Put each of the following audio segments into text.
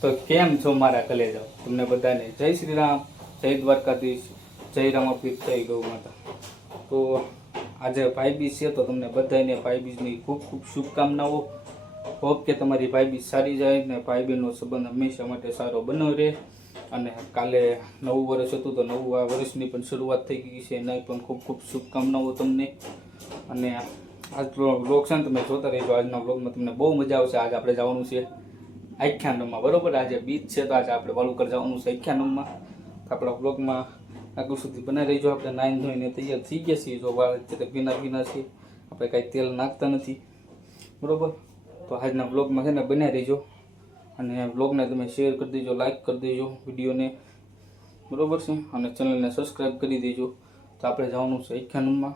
તો કેમ છો મારા કલેજાઓ? તમને બધાને જય શ્રી રામ, જય દ્વારકાધીશ, જય રામાપીર, જય ગૌ માતા. તો આજે ભાઈબીજ છે, તો તમને બધાને ભાઈબીજની ખૂબ ખૂબ શુભકામનાઓ. હોપ કે તમારી ભાઈબીજ સારી જાય ને ભાઈબીજનો સંબંધ હંમેશા માટે સારો બન્યો રહે. અને કાલે નવું વર્ષ હતું, તો નવું વર્ષની પણ શરૂઆત થઈ ગઈ છે, એના પણ ખૂબ ખૂબ શુભકામનાઓ તમને. અને આજનો વ્લોગ છે ને તમે જોતા રહેજો. આજના વ્લોગમાં તમને બહુ મજા આવશે. આજે આપણે જવાનું છે આખ્યાનમમાં, બરોબર. આજે બીચ છે, તો આજે આપણે વાળુકર જવાનું છે આખ્યાનમમાં. આપણા વ્લોગમાં આગળ સુધી બનાવી રહીજો. આપણે નાઈન ધોઈને તૈયાર થઈ ગયા છીએ. જો વાળ અત્યારે ભીના છે, આપણે કાંઈ તેલ નાખતા નથી, બરોબર. તો આજના વ્લોગમાં છે ને બનાવી રહીજો. અને વ્લોગને તમે શેર કરી દેજો, લાઈક કરી દેજો વિડીયોને, બરોબર છે. અને ચેનલને સબસ્ક્રાઈબ કરી દેજો. તો આપણે જવાનું છે આખ્યાનમમાં.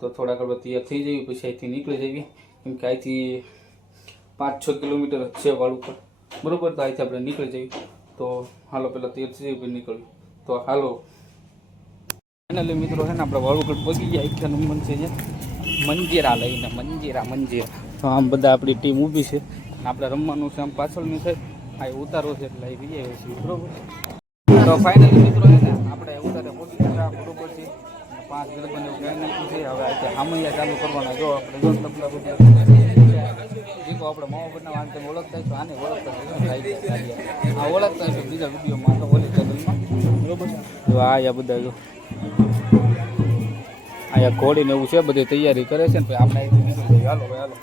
તો થોડાક આપણે તૈયાર થઈ જઈએ, પછી અહીંથી નીકળી જઈએ. કેમ કે અહીંથી 5-6 કિલોમીટર છે વાળુકર, બરોબર. તો અહીંથી આપણે નીકળી જઈએ. તો હાલો પહેલાં તૈયાર થઈ જઈએ, પછી નીકળીએ. તો હાલો ફાઇનલી મિત્રો છે ને આપણે વાળુકર પહોંચી ગયા. આખ્યાનમ છે જે મંજીરા લઈને, મંજીરા. તો આમ બધા આપણી ટીમ ઊભી છે. આપણે રમવાનું છે આમ પાછળનું છે, આ ઉતારો છે એટલે આવી જઈએ છીએ, બરોબર. તો ફાઇનલી મિત્રો છે ને આપણે ઉતારે પહોંચી ગયા, બરોબર છે. 5 ગરબાને ગાઈ નાખ્યું છે. હવે આજે હામૈયા ચાલુ કરવાના. જો આપણે જો તબલા બધા જીકો આપણે માવો બનાવવા તમે ઓળખતા છો, આને ઓળખતા આ ઓળખતા છો બીજા વિડીયોમાં, તો ઓલી ચેનલમાં, બરોબર. જો આ બધા જો અહીંયા ઘોડીને એવું છે, બધી તૈયારી કરે છે ને. પછી આપણે અહીંથી નીકળી જઈએ. હાલો ભાઈ હાલો.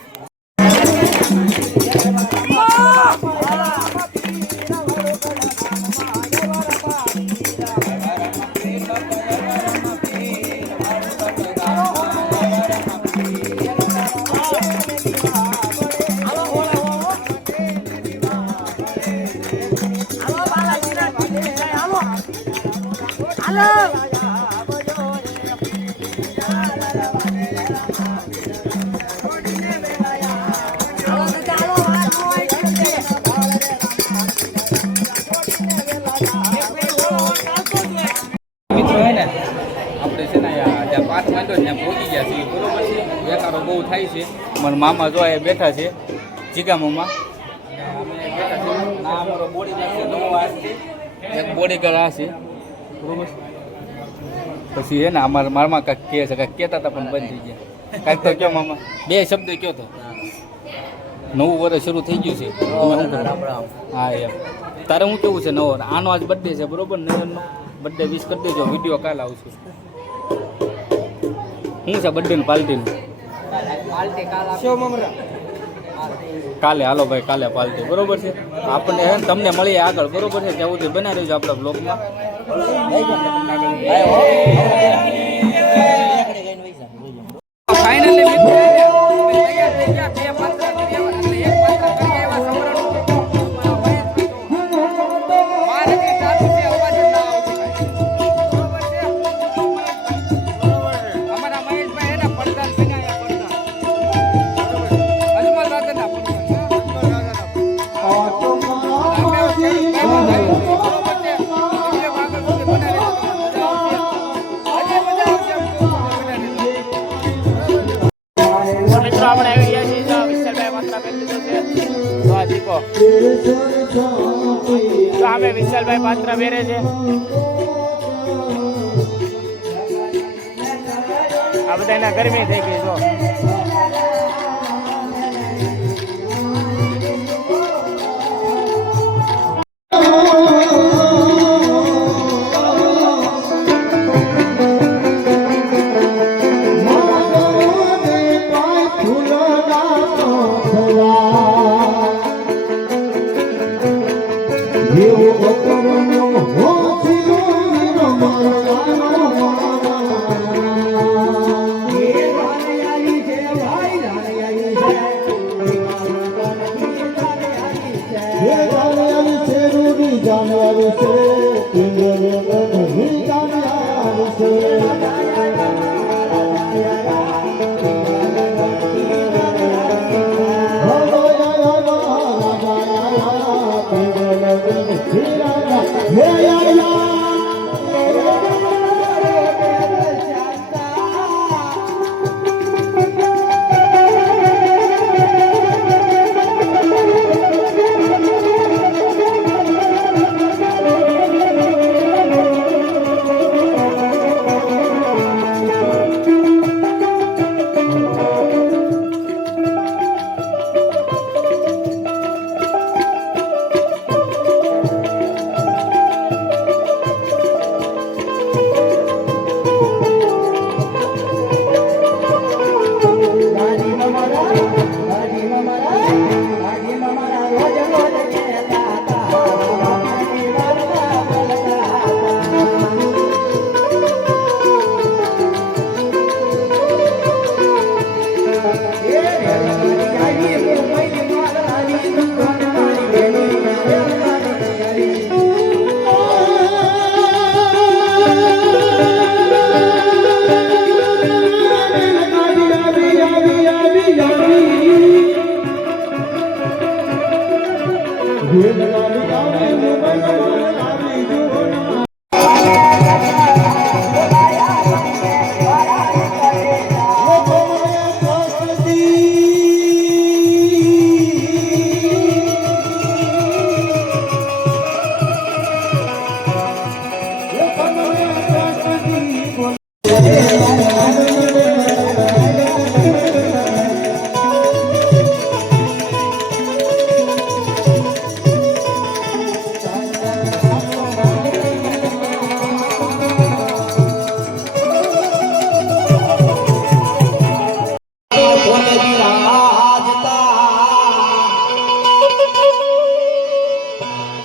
બહુ થાય છે. મારા મામા જો એ બેઠા છે, જીગા મામા. અમારો બોડીગાર્ડ છે, નવો એક બોડીગાર્ડ આ છે, બરોબર. પછી હે ને અમારા મામા કાંઈક કહે છે, કાંઈક કહેતા હતા પણ બંધ થઈ ગયા. કાંઈક તો કયો મામા, 2 શબ્દ કયો તો. નવું વર્ષ શરૂ થઈ ગયું છે. હા એમ. તારે હું કેવું છે? નવો આનો આજ બર્થડે છે, બરોબર. નયનનો બર્થડે વિશ કરી દેજો. વિડીયો કાલે આવશે. શું છે બર્થડેનું પાર્ટીનું? કાલે હાલો ભાઈ, કાલે પાર્ટી, બરોબર છે. આપણને હે ને તમને મળીએ આગળ, બરોબર છે. ત્યાં સુધી બનાવી રહેજો આપણા બ્લોગમાં. ફાઇનલી મિત્રો તૈયાર થઈ ગયા. 2 પાત્ર કરી આવ્યા અને 1 પાત્ર કરી આવ્યા સમરણ. મારે ચાલુ છે, અવાજ ના આવશે, બરોબર છે. અમારા મહેશભાઈ એના પડદાન બનાવ્યા, પડદાન, બરોબર. અજમલ રાજાના પડદાન, આપણે આવી ગયા છીએ. વિશાલભાઈ માત્ર પહેરી લીધો છે. તો આ દીકો સામે વિશાલભાઈ પાત્ર પહેરે છે. આ બધા એના ગરમી થઈ ગઈ. જો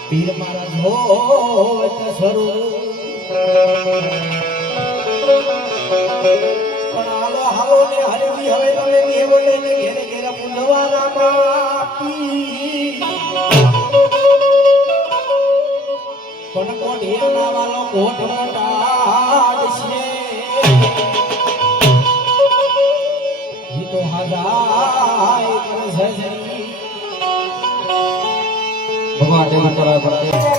પીર મહારાજ હોય તે સ્વરૂપ પણ હાલો હાલો ને હરવી હવે તમે દેવો લઈને ઘેરે ઘેરે પુંજવાના માપી પણ કોઢિયાના વાલો કોટ મોટાડ છે ઈ તો હજાય કરે છે ભગવાન દેવ કરાય પડે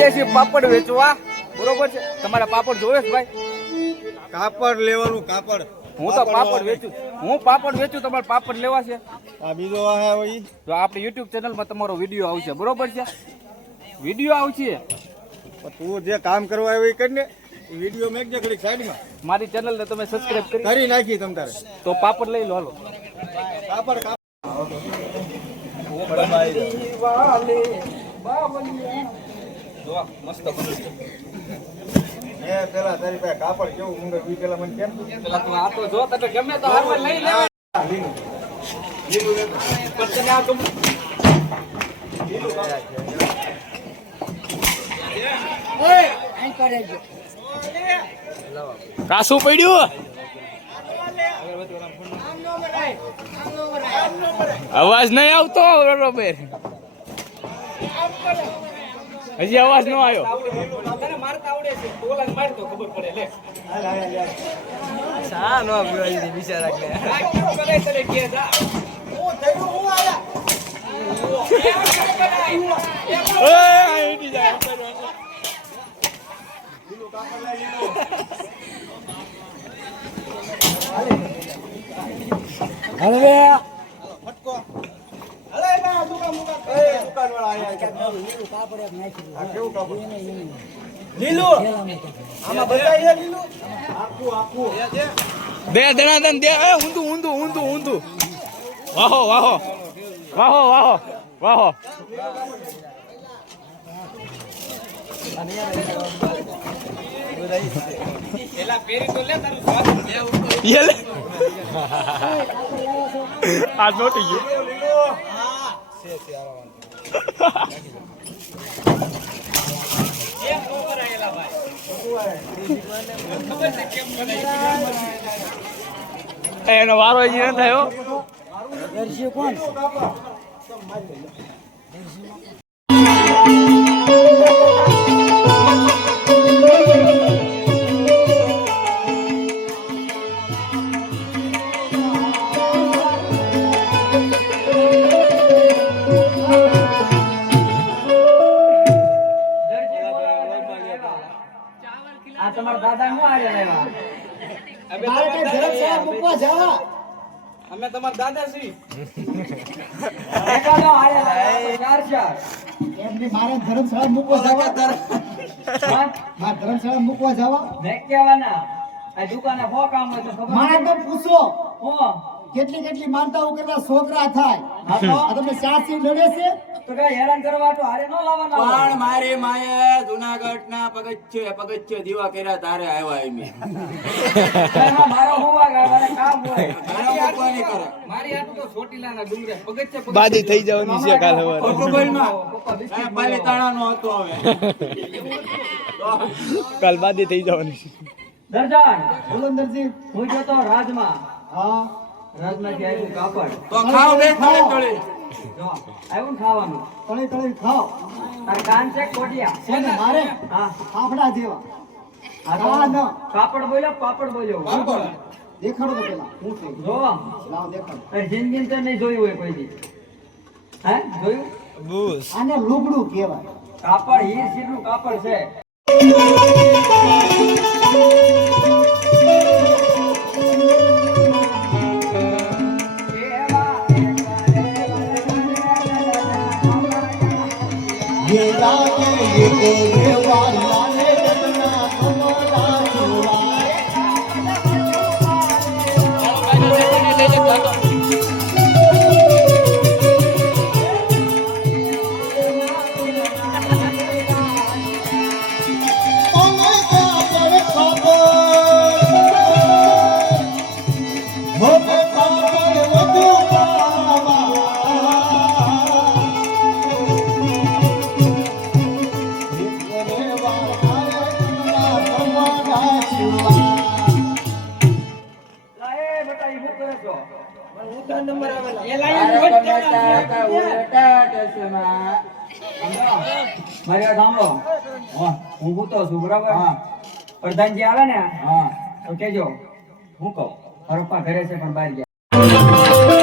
ગયા છીએ પાપડ વેચવા, બરોબર છે? તમારા પાપડ જોવે છે ભાઈ? કાપડ લેવાનું કાપડ. હું તો પાપડ વેચું, તમારે પાપડ લેવા છે? આ બીજો આ હોય તો આપણી યુટ્યુબ ચેનલમાં તમારો વિડીયો આવશે, બરોબર છે? વિડીયો આવશે. તું જે કામ કરવા આવ્યો એ કરીને વિડીયો મેક જે ઘડી સાઈડમાં મારી ચેનલને તમે સબસ્ક્રાઇબ કરી નાખી તમ તારે. તો પાપડ લઈ લો, હાલો. કાપડ મસ્ત એ પેલા તારી પાસે કાપડ કેવું મુંગર ઈ પેલા મને કેમ પેલા તું આ તો જો તમે ગમે તો હારમાં લઈ લેવા. પણ તને આ ગમ- કાસું પડ્યું, અવાજ નહીં આવતો બરોબર. હજી અવાજ ન આવ્યો. બે દણાદન દે. ઊંધું ઊંધું ઊંધું ઊંધું. વાહો વાહો વાહો વાહો વાહો. આ નોટી ગયું. એનો વારો હજી ન થયો. આ તમારા દાદા નું આર્યા લેવા મારે કઈ ધર્મશાળા મૂકવા જવા. અમે તમારા દાદા છીએ. એકાદો આર્યા લેવા ચાર ચાર એમની મારે ધર્મશાળા મૂકવા જવા. હા મારે ધર્મશાળા મૂકવા જવા. મેં કહેવાના આ દુકાને હો કામ હોય તો ખબર મારે તો પૂછો હો કેટલી કેટલી માનતાઓ કરતા છોકરા થાય. હા તો આ તમે ચાસી લડે છે. તો કઈ હેરાન કરવા તો હારે ન લાવવાના હોય. પણ મારી માએ જુનાગઢના પગથિયે દીવા કર્યા તારે આવ્યા એમ એમાં મારો હોવા ગાળવાને કામ હોય મૂકવાની કરે મારી આટલું તો ચોટીલાના ડુંગરે પગથિયે બાજી થઈ જવાની છે કાલ સવારે. ઓટોમોબાઈલમાં પાલીતાણાનો હતો હવે કાલ બાજી થઈ જવાની છે. દરજાન બોલંદરજી. હું જોતો રાજમાં હા રાજમાંથી આવ્યું કાપડ તો ખાવ બે ખાવ તળે જો આવ્યું ને ખાવાનું તળી તળી ખાઓ. તાર કાન છે કોટિયા છે ને મારે હા ફાફડા જેવા. આ તો હા, ના. કાપડ બોલ્યો પાપડ બોલ્યો દેખાડો તો પેલા હું થઈ જો લાવ દેખાડો. જિંદગી તો નહીં જોયું હોય કોઈ દી હે જોયું આને લુગડું કહેવાય. કાપડ હીર સીરનું કાપડ છે ગેલા કે યે દેવાલા ને જગના કમલા છુવાય. ઓમે કાપડ કાપડ હોમે કાપડ વધુ પાવા. લાય બેટા ઈ શું કરે છો મારી વાત સાંભળો હું ભૂતો છું બરાબર પ્રધાનજી આવે ને તો કેજો હું કહું મારા પપ્પા ઘરે છે પણ બહાર ગયા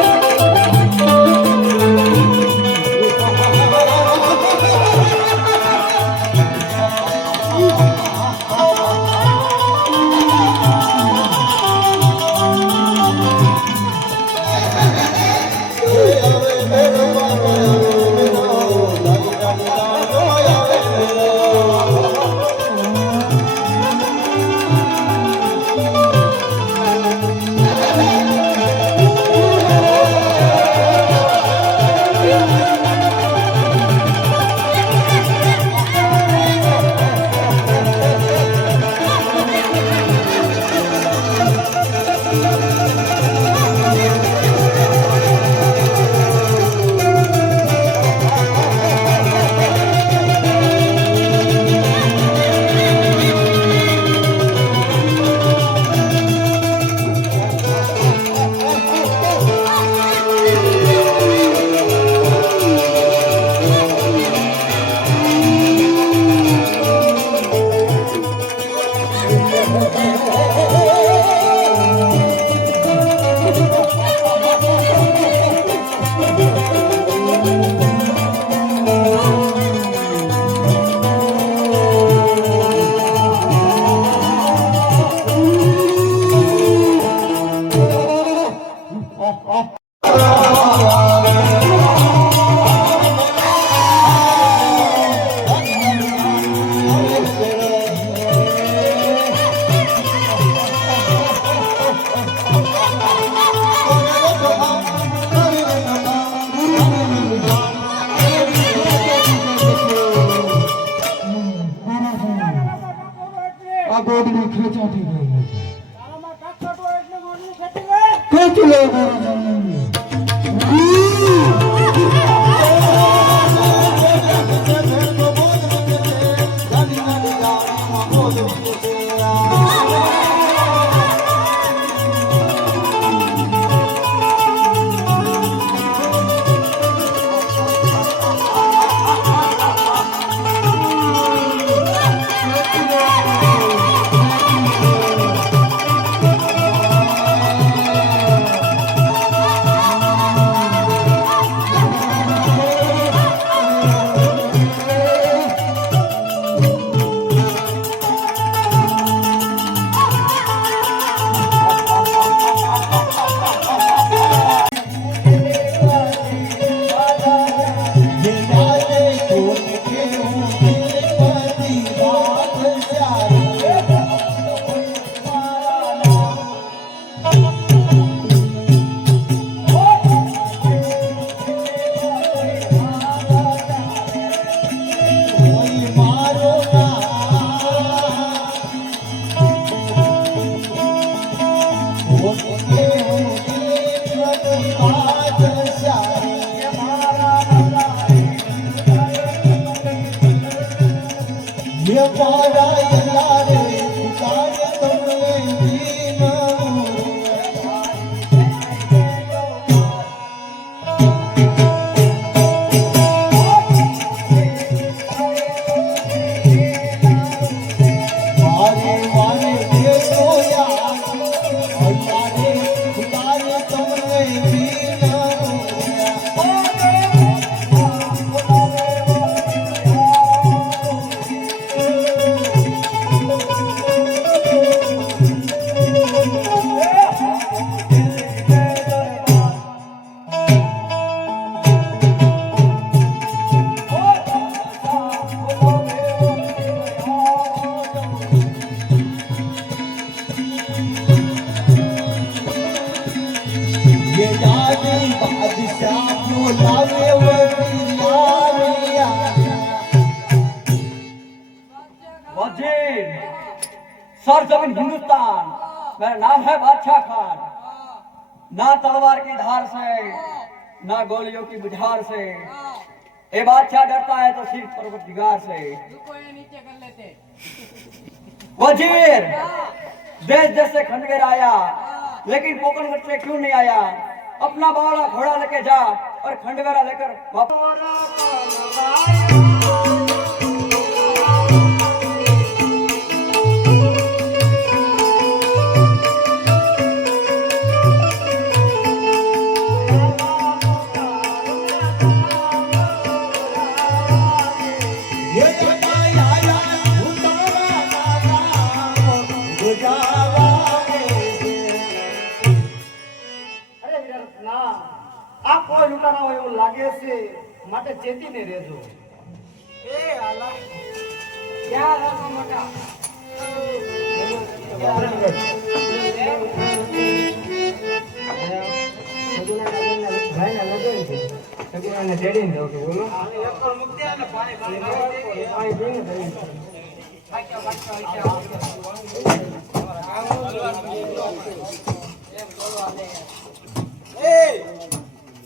આ ગોદડી ખેંચાતી ગઈ હતી. ખેંચી લે ગોદડી. वजीर सर जमीन हिंदुस्तान, मेरा नाम है बादशाह खान। ना तलवार की धार से ना गोलियों की बुझार से, ये बादशाह डरता है तो सिर्फ परवरदिगार से। वजीर देश देश से खंडवेर आया, लेकिन पोकरणगढ़ से क्यों नहीं आया? अपना बावड़ा घोड़ा लेके जा और खंडवेरा लेकर લાગે છે માટે ચેતીને રહેજો. એ આલા ક્યાં રાખો મોટા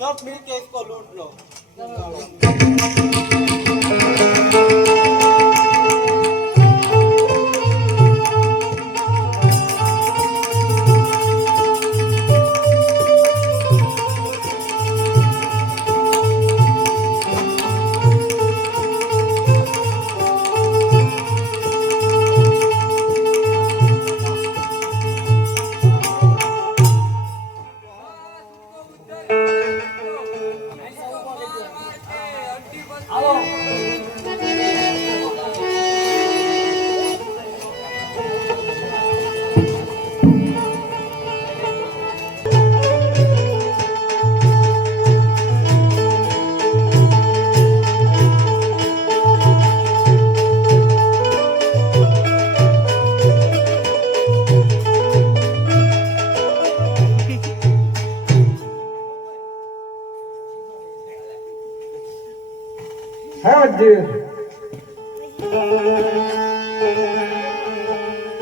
सब मिलके इसको लूट लो.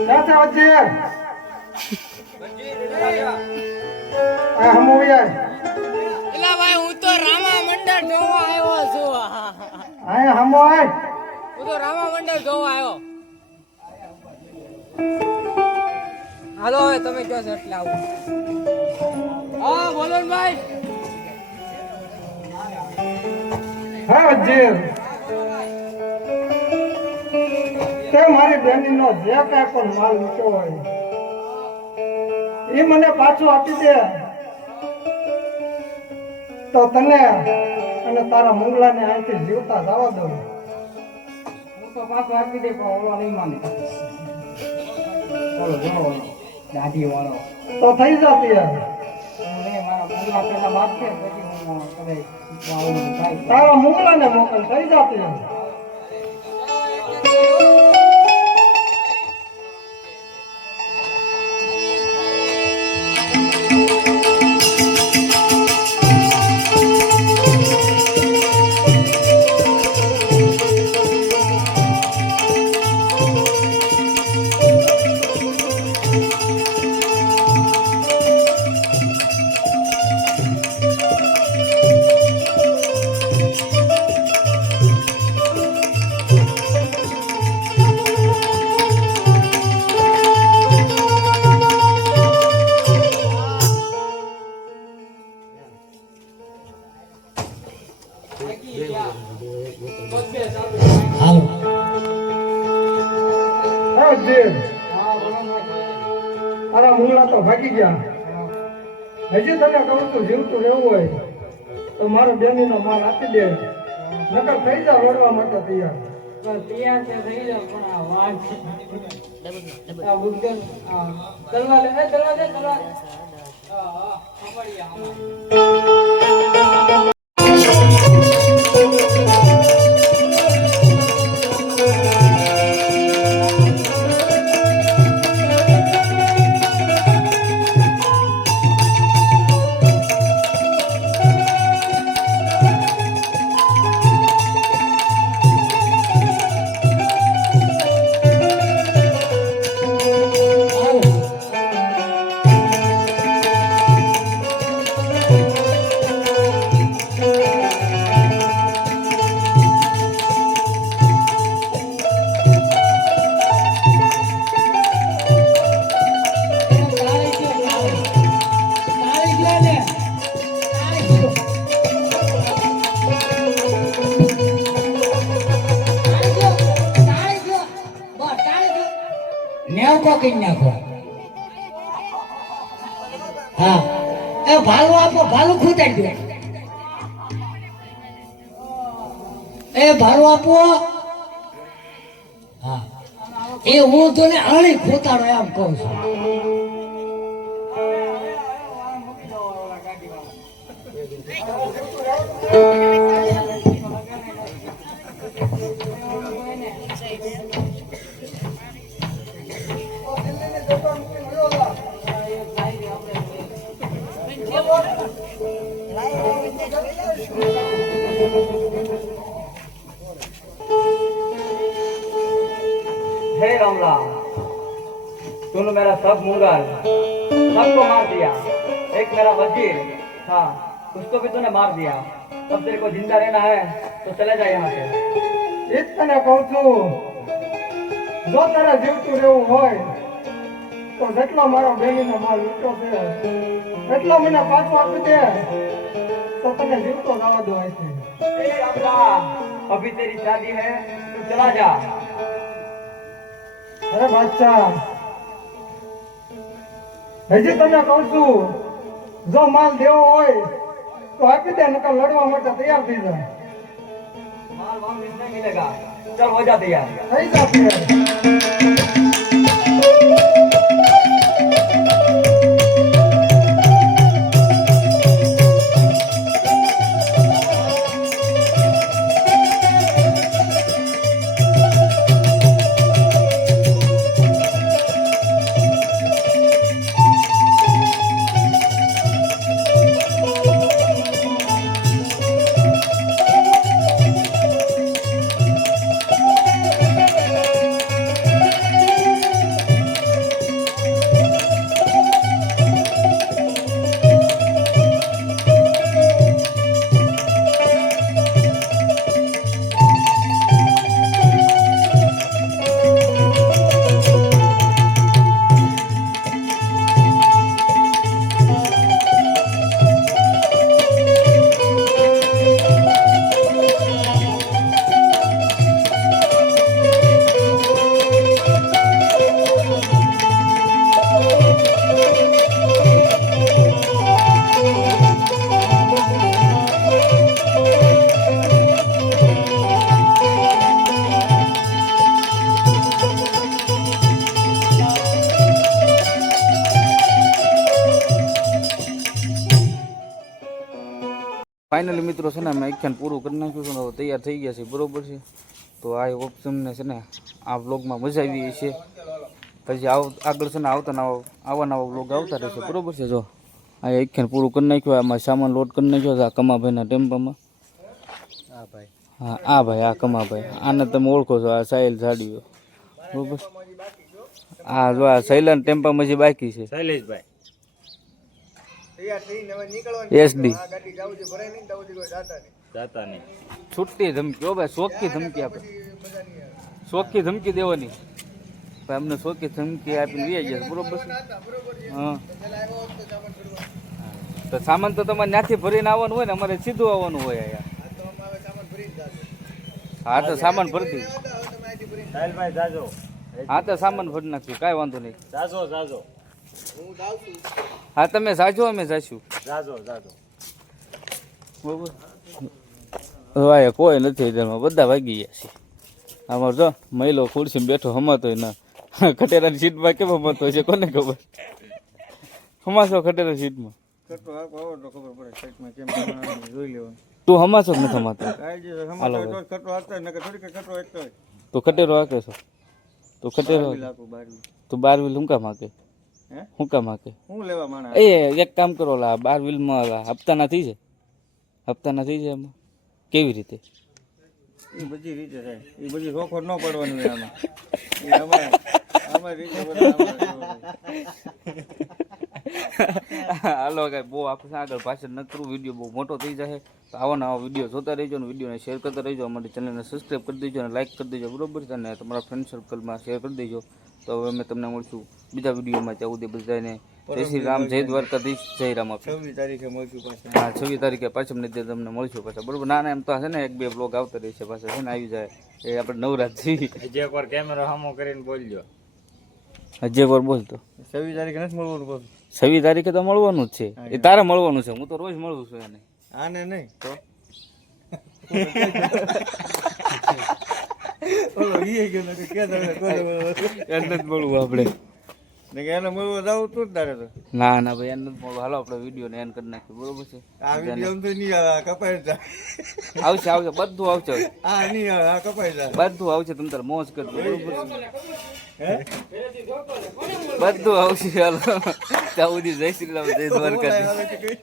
સાચા વચ્ચે આ હમો યાર એલા ભાઈ હું તો રામા મંડળ જોવા આવ્યો છું આ હમો આય હું તો રામા મંડળ જોવા આવ્યો હાલો હવે તમે કહો છો એટલે આવું હા બોલો ને ભાઈ હા વચ્ચે તે મારી બેનીનો જે કાંઈ પણ માલ મૂક્યો હોય એ મને પાછું આપી દે તો તને અને તારા મંગલાને અહીંથી જીવતા જવા દઉં. હું તો પાછો આપી દે પણ ઓલો નહીં માને ઓલો જો દાઢી વાળો તો થઈ જતી યાર. મને મારા મંગલા પેલા વાત છે પછી હું કદાચ આવું થાય તારા મંગલાને મોકલ થઈ જતી યાર. હા જીવ તારા મંગલા તો ભાગી ગયા. હજી તને કહું છું જીવતું રહેવું હોય તો મારો બેનીનો માલ આપી દે નકર થઈ જા લડવા માટે તૈયાર. તૈયાર છે થઈ જાવ પણ આ વાત આ બુદ્ધન તલવાર લે તલવાર દે તલવાર હા હા સાંભળી આમાં કરી નાખો. હા એ ભાલું આપો ભાલું ખૂટાઈ દો એ ભાલું આપો. હા એ હું તને આણી ખોતાડો એમ કહું છું. हे रामलाल तूने मेरा सब मुगल सबको मार दिया. एक मेरा वजीर था उसको भी तूने मार दिया. अब तेरे को जिंदा रहना है तो चले जा यहाँ से. એ જ તને કહું છું જો તારે જીવતું રહેવું હોય તો જેટલો મારો બેનીનો માલ લૂંટો છે એટલો મને પાછો આપી દે તો તને જીવતો જવા દો અહીંથી. ए रामलाल अभी तेरी शादी है तू चला जा. અરે બાદશાહ હજી તને કહું છું જો માલ દેવો હોય તો આપી દે નકર લડવા માટે તૈયાર થઈ જાય. माल वापस नहीं मिलेगा. चल हो जा तैयार. થઈ જતી યાર. ફાઇનલી મિત્રો છે ને અમે આખ્યાન પૂરું કરી નાખ્યું છે ને હવે તૈયાર થઈ ગયા છે બરોબર છે. તો આ હોપ તમને છે ને આ વ્લોગમાં મજા આવી છે. પછી આગળ છે ને આવા નવા વ્લોગ આવતા રહેશે બરોબર છે. જો આ આખ્યાન પૂરું કરી નાખ્યું, આમાં સામાન લોડ કરી નાખ્યો છે આ કમાભાઈના ટેમ્પામાં. હા આ ભાઈ આ કમાભાઈ, આને તમે ઓળખો છો, આ સાહિલ સાડીઓ બરોબર. હા જો આ સૈલાન ટેમ્પામાં જે બાકી છે શૈલેષભાઈ SD જાતા નહીં. છૂટતી ધમકી. ઓ ભાઈ શોખી ધમકી આપે, શોખી ધમકી દેવાની ભાઈ. અમને શોખી ધમકી આપીને લઈ ગયા બરોબર છે. હા તો સામાન તો તમારે ત્યાંથી ભરીને આવવાનું હોય ને, અમારે સીધું આવવાનું હોય અહીંયા. હા તો સામાન ભરી દઈએ. સાહેલભાઈ જાજો હા તો સામાન ભરી નાખ્યું, કાંઈ વાંધો નહીં. જાજો જાજો હા તમે જાજો, અમે જાશું જાજો જાજો. બરોબર. વાય કોઈ નથી ઘરમાં, બધા વાગી ગયા છે. આમાં જો મહિલો ખુરશી બેઠો હમાતો ના, ખટેરાની સીટમાં કેમ હમાતો છે કોને ખબર. હમાશો ખટેરા સીટમાં ખટરો આવો તો ખબર પડે સાઈડમાં કેમ બનાવવાનું જોઈ લેવાનું. તું હમાશો કે નથી હમાતો? કાંઈ જે સમાચાર તો ખટરો હાકતા નકર થોડીક ખટરો હાકતો હોય. તું ખટેરો હાકે છો? તું ખટેરો લાખો બારવી તું 12 વ્હીલ હું કામ હાકે? હે હું કામ હાકે? હું લેવા માણા એક કામ કરો, 12 વ્હીલમાં હપ્તા નથી છે? હપ્તા નથી છે એમાં? કેવી રીતે? એ બધી રીતે થાય, એ બધી રોકડ ન પડવાની હોય આમાં. એ અમારે રીતે બધા હાલો કઈ બહુ આપણે આગળ પાછળ ન કરવું, વિડીયો બહુ મોટો થઈ જાય. તો આવા નવા વિડીયો જોતા રહેજો અને વિડીયોને શેર કરતા રહેજો. અમારી ચેનલને સબસ્ક્રાઈબ કરી દેજો અને લાઈક કરી દેજો બરોબર છે. અને તમારા ફ્રેન્ડ સર્કલમાં શેર કરી દેજો. તો હવે અમે તમને મળશું બીજા વિડીયોમાં. ત્યાં સુધી બધાને જય શ્રી રામ, જય દ્વારકાધીશ, જય રામ. 26 તારીખે મળશું પાછા. હા 26 તારીખે પાછું તમને મળશું પાછા બરોબર. ના એમ તો છે ને 1-2 બ્લોગ આવતા રહેશે પાછા છે ને, આવી જાય એ આપણે નવરાત્રી. હજી એકવાર કેમેરો સામો કરીને બોલજો. હજી એકવાર બોલતો 26 તારીખે નથી મળવાનું પાછું. 26 તારીખે તો મળવાનું જ છે. એ તારે મળવાનું છે, હું તો રોજ મળું છું એને. આને નહીં તો ઓલો ઈ ગયો નથી કે તમે એને જ મળવું આપણે. ને કે એને મળવા જાવ તું જ તારે તો. ના ભાઈ એને જ મળવું. હાલો આપણે વિડીયોને એન્ડ કરી નાખીએ બરોબર છે. આ વિડીયો તો નહીં આવે, કપાઈ જાય. આવશે બધું આવશે, આ નહીં આવે, આ કપાઈ જાય. બધું આવશે. તમે તારે મોજ કરજો બરોબર છે. હે બધું આવશે. હાલો ત્યાં સુધી જય શ્રી રામ, જય દ્વારકાધીશ.